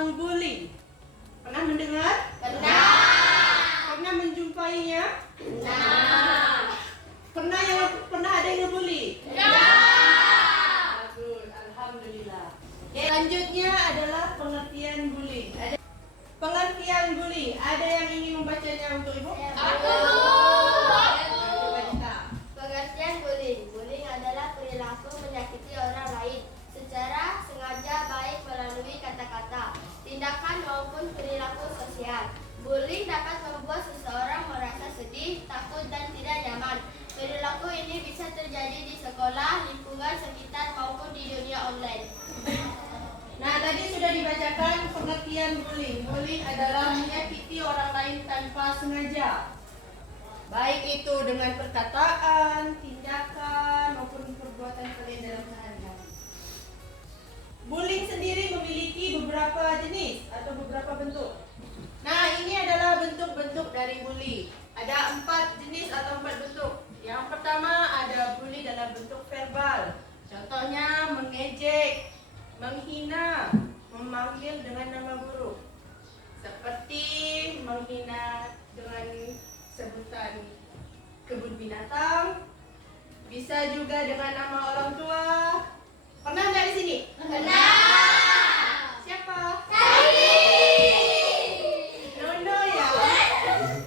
tentang bullying. Pernah mendengar? Pernah. Pernah menjumpainya? Pernah. Pernah ada yang ngebully? Pernah. Bagus, alhamdulillah. Selanjutnya adalah pengertian bullying. Pengertian bullying. Ada yang ingin membacanya untuk ibu? Aku. Coba kita. Pengertian bullying. Bullying adalah perilaku menyakiti orang lain secara sengaja, baik melalui kata-kata, tindakan maupun perilaku sosial. Bullying dapat membuat seseorang merasa sedih, takut, dan tidak nyaman. Perilaku ini bisa terjadi di sekolah, lingkungan sekitar, maupun di dunia online. Nah, tadi sudah dibacakan pengertian bullying. Bullying adalah menyakiti orang lain tanpa sengaja. Baik itu dengan perkataan, tindakan, maupun perbuatan kalian dalam sehari-hari. Bullying sendiri memiliki beberapa jenis atau beberapa bentuk. Nah, ini adalah bentuk-bentuk dari bully. Ada 4 jenis atau 4 bentuk. Yang pertama ada bully dalam bentuk verbal. Contohnya mengejek, menghina, memanggil dengan nama buruk. Seperti menghina dengan sebutan kebun binatang. Bisa juga dengan nama orang tua. Pernah nggak di sini? Pernah. Siapa? Tadi. Nono ya.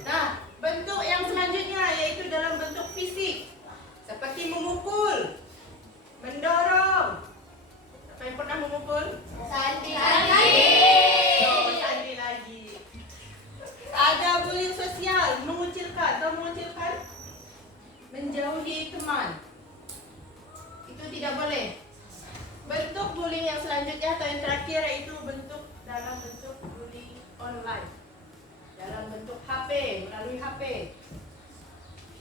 Nah, bentuk yang selanjutnya yaitu dalam bentuk fisik. Seperti memukul, mendorong. Siapa yang pernah memukul? Sandi. Oh, Sandi lagi. Ada bullying sosial, mengucilkan. Tahu mengucilkan? Menjauhi teman. Itu tidak boleh. Bentuk bullying yang selanjutnya atau yang terakhir yaitu dalam bentuk bullying online. Dalam bentuk HP, melalui HP.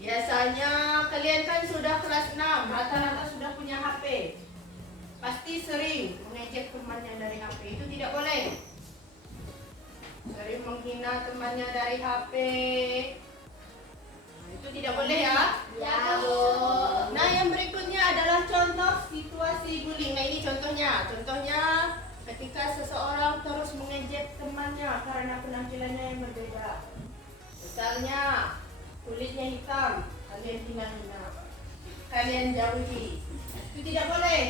Biasanya kalian kan sudah kelas 6, rata-rata sudah punya HP. Pasti sering mengejek temannya dari HP. Itu tidak boleh. Sering menghina temannya dari HP. Nah, itu tidak boleh ya. Ya, Bu. Nah, yang berikutnya adalah contoh situasi bullying. Nah, ini contohnya. Contohnya ketika seseorang terus mengejek temannya karena penampilannya yang berbeda. Misalnya kulitnya hitam, kalian hina-hina, kalian jauhi. Itu tidak boleh.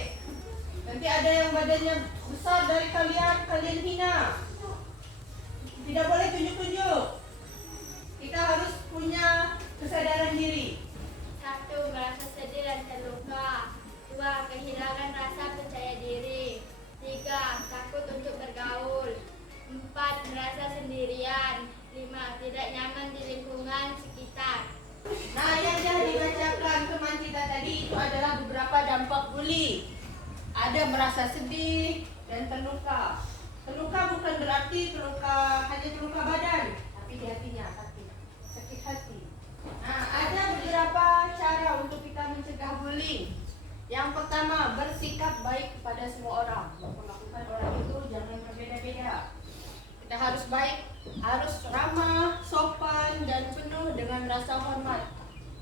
Nanti ada yang badannya besar dari kalian, kalian hina. Tidak boleh tunjuk-tunjuk. Kita harus punya kesadaran diri. 1. Merasa sedih dan terluka. 2. Kehilangan rasa percaya diri. 3. Takut untuk bergaul. 4. Merasa sendirian. 5. Tidak nyaman di lingkungan sekitar. Nah, yang sudah dibacakan teman kita tadi itu adalah beberapa dampak bully. Ada merasa sedih dan terluka. Terluka bukan berarti hanya terluka badan, tapi di hatinya, sakit hati. Nah, ada beberapa cara untuk kita mencegah bullying. Yang pertama, bersikap baik kepada semua orang. Memperlakukan orang itu jangan berbeda-beda. Kita harus baik, harus ramah, sopan, dan penuh dengan rasa hormat.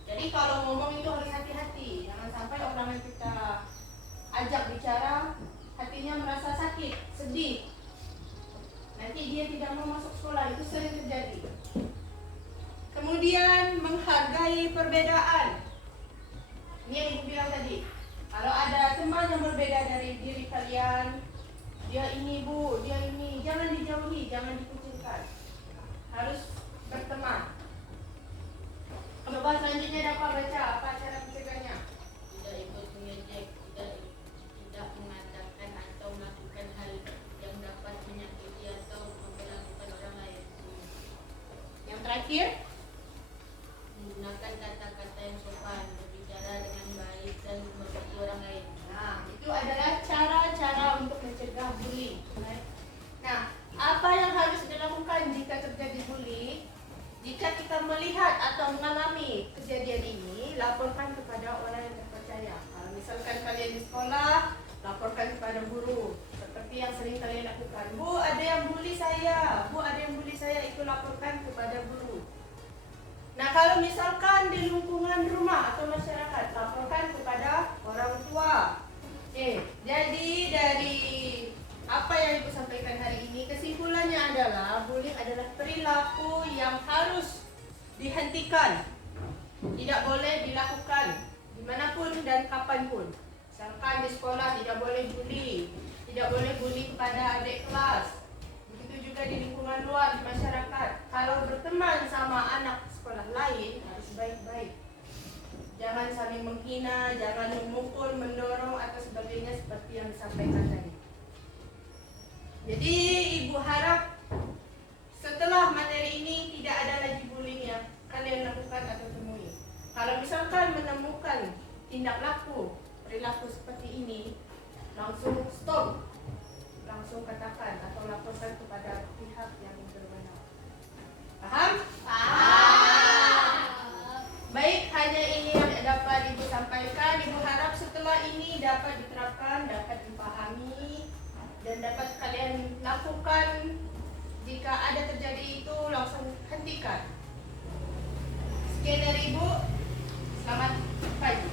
Jadi kalau ngomong itu harus hati-hati. Jangan sampai orang yang kita ajak bicara, hatinya merasa sakit, sedih. Nanti dia tidak mau masuk sekolah, itu sering terjadi. Kemudian menghargai perbedaan. Ini yang ibu bilang tadi. Kalau ada teman yang berbeda dari diri kalian, dia ini bu, dia ini, jangan dijauhi, jangan dikucilkan. Harus berteman. Coba selanjutnya dapat baca apa cara mencegahnya. Tidak ikut mengejek, tidak mengatakan atau melakukan hal yang dapat menyakiti atau memperlakukan orang lain. Yang terakhir, Menggunakan kata-kata yang sopan, berbicara dengan baik dan menghormati orang lain. nah itu adalah cara-cara untuk mencegah bullying. Nah, apa yang harus dilakukan jika terjadi bullying? Jika kita melihat atau mengalami kejadian ini, laporkan kepada orang yang terpercaya. Kalau misalkan kalian di sekolah, laporkan kepada guru. Seperti yang sering kalian lakukan. Bu, ada yang bully saya. Bu, ada yang bully saya. Itu laporkan kepada guru. Nah, kalau misalkan di lingkungan rumah atau masyarakat, laporkan kepada orang tua. Jadi dari apa yang Ibu sampaikan hari ini, kesimpulan adalah bullying adalah perilaku yang harus dihentikan. Tidak boleh dilakukan dimanapun dan kapanpun. Misalkan di sekolah tidak boleh bully, tidak boleh bully kepada adik kelas. Begitu juga di lingkungan luar, di masyarakat. Kalau berteman sama anak sekolah lain harus baik-baik. Jangan saling menghina, jangan memukul, mendorong atau sebagainya seperti yang disampaikan tadi. Jadi ibu harap setelah materi ini tidak ada lagi bullying yang kalian lakukan atau temui. Kalau misalkan menemukan tindak laku, perilaku seperti ini, langsung stop, langsung katakan atau laporkan kepada pihak yang berwenang. Paham? Baik, hanya ini yang dapat ibu sampaikan. Ibu harap setelah ini dapat diterapkan, dapat dipahami, dan dapat kalian lakukan. Jika ada terjadi itu, langsung hentikan. Sekian dari ibu. Selamat pagi.